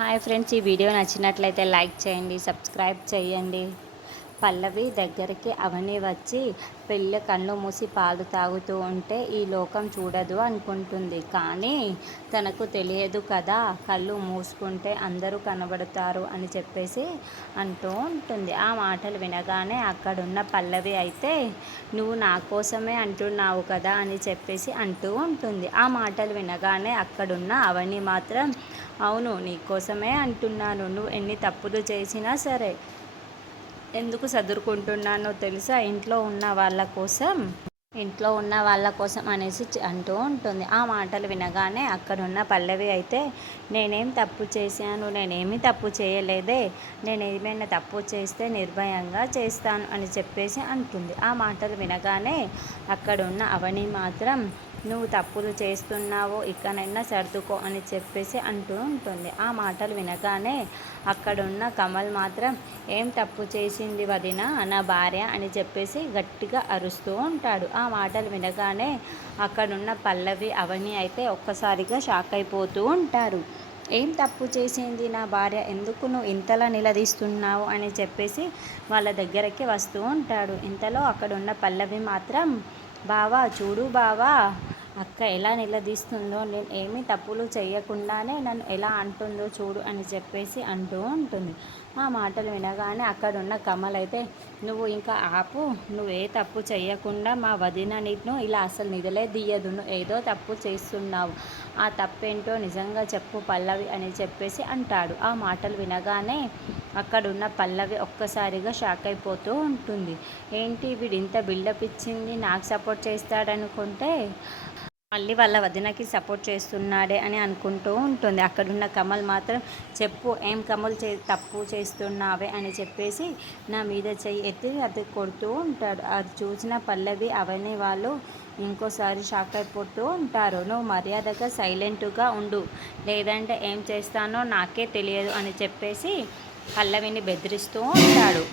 Hi friends, ఈ video నచ్చినట్లయితే like చేయండి, సబ్స్క్రైబ్ చేయండి. పల్లవి దగ్గరికి అవని వచ్చి పెళ్ళి కన్ను మూసి పాలు తాగుతూ ఉంటే ఈ లోకం చూడదు అనుకుంటుంది. కానీ తనకు తెలియదు కదా, కళ్ళు మూసుకుంటే అందరూ కనబడతారు అని చెప్పేసి అంటూ ఉంటుంది. ఆ మాటలు వినగానే అక్కడున్న పల్లవి అయితే నువ్వు నా కోసమే అంటున్నావు కదా అని చెప్పేసి అంటూ ఉంటుంది. ఆ మాటలు వినగానే అక్కడున్న అవని మాత్రం అవును, నీకోసమే అంటున్నాను. నువ్వు ఎన్ని తప్పులు చేసినా సరే, ఎందుకు సదురుకుంటున్నానో తెలుసా, ఇంట్లో ఉన్న వాళ్ళ కోసం అనేసి అంటూ ఉంటుంది. ఆ మాటలు వినగానే అక్కడున్న పల్లవి అయితే నేనేం తప్పు చేశాను, నేనేమీ తప్పు చేయలేదే, నేను ఏమైనా తప్పు చేస్తే నిర్భయంగా చేస్తాను అని చెప్పేసి అంటుంది. ఆ మాటలు వినగానే అక్కడున్న అవని మాత్రం నువ్వు తప్పులు చేస్తున్నావో ఇకనైనా సర్దుకో అని చెప్పేసి అంటూ ఉంటుంది. ఆ మాటలు వినగానే అక్కడున్న కమల్ మాత్రం ఏం తప్పు చేసింది వదిన నా భార్య అని చెప్పేసి గట్టిగా అరుస్తూ ఉంటాడు. ఆ మాటలు వినగానే అక్కడున్న పల్లవి అవని అయితే ఒక్కసారిగా షాక్ అయిపోతూ ఉంటారు. ఏం తప్పు చేసింది నా భార్య, ఎందుకు నువ్వు ఇంతలా నిలదీస్తున్నావు అని చెప్పేసి వాళ్ళ దగ్గరికి వస్తూ ఉంటాడు. ఇంతలో అక్కడున్న పల్లవి మాత్రం బావా చూడు బావా, అక్క ఎలా నిలదీస్తుందో, నేను ఏమీ తప్పులు చేయకుండానే నన్ను ఎలా అంటుందో చూడు అని చెప్పేసి అంటూ ఉంటుంది. ఆ మాటలు వినగానే అక్కడున్న కమల్ అయితే నువ్వు ఇంకా ఆపు, నువ్వు ఏ తప్పు చేయకుండా మా వదిన నిన్ను ఇలా అసలు నిదలే తీయదు, నువ్వు ఏదో తప్పు చేస్తున్నావు, ఆ తప్పేంటో నిజంగా చెప్పు పల్లవి అని చెప్పేసి అంటాడు. ఆ మాటలు వినగానే అక్కడున్న పల్లవి ఒక్కసారిగా షాక్ అయిపోతూ ఉంటుంది. ఏంటి వీడు ఇంత బిల్డప్ ఇచ్చింది, నాకు సపోర్ట్ చేస్తాడనుకుంటే మళ్ళీ వాళ్ళ వదినకి సపోర్ట్ చేస్తున్నాడే అని అనుకుంటూ ఉంటుంది. అక్కడున్న కమల్ మాత్రం చెప్పు, ఏం కమల్ తప్పు చేస్తున్నావే అని చెప్పేసి నా మీద చెయ్యి ఎత్తి అది కొడుతూ ఉంటాడు. అది చూసిన పల్లవి అవని వాళ్ళు ఇంకోసారి షాక్ అయిపోతూ ఉంటారు. నువ్వు మర్యాదగా సైలెంట్గా ఉండు, లేదంటే ఏం చేస్తానో నాకే తెలియదు అని చెప్పేసి పల్లవిని బెదిరిస్తూ ఉంటాడు.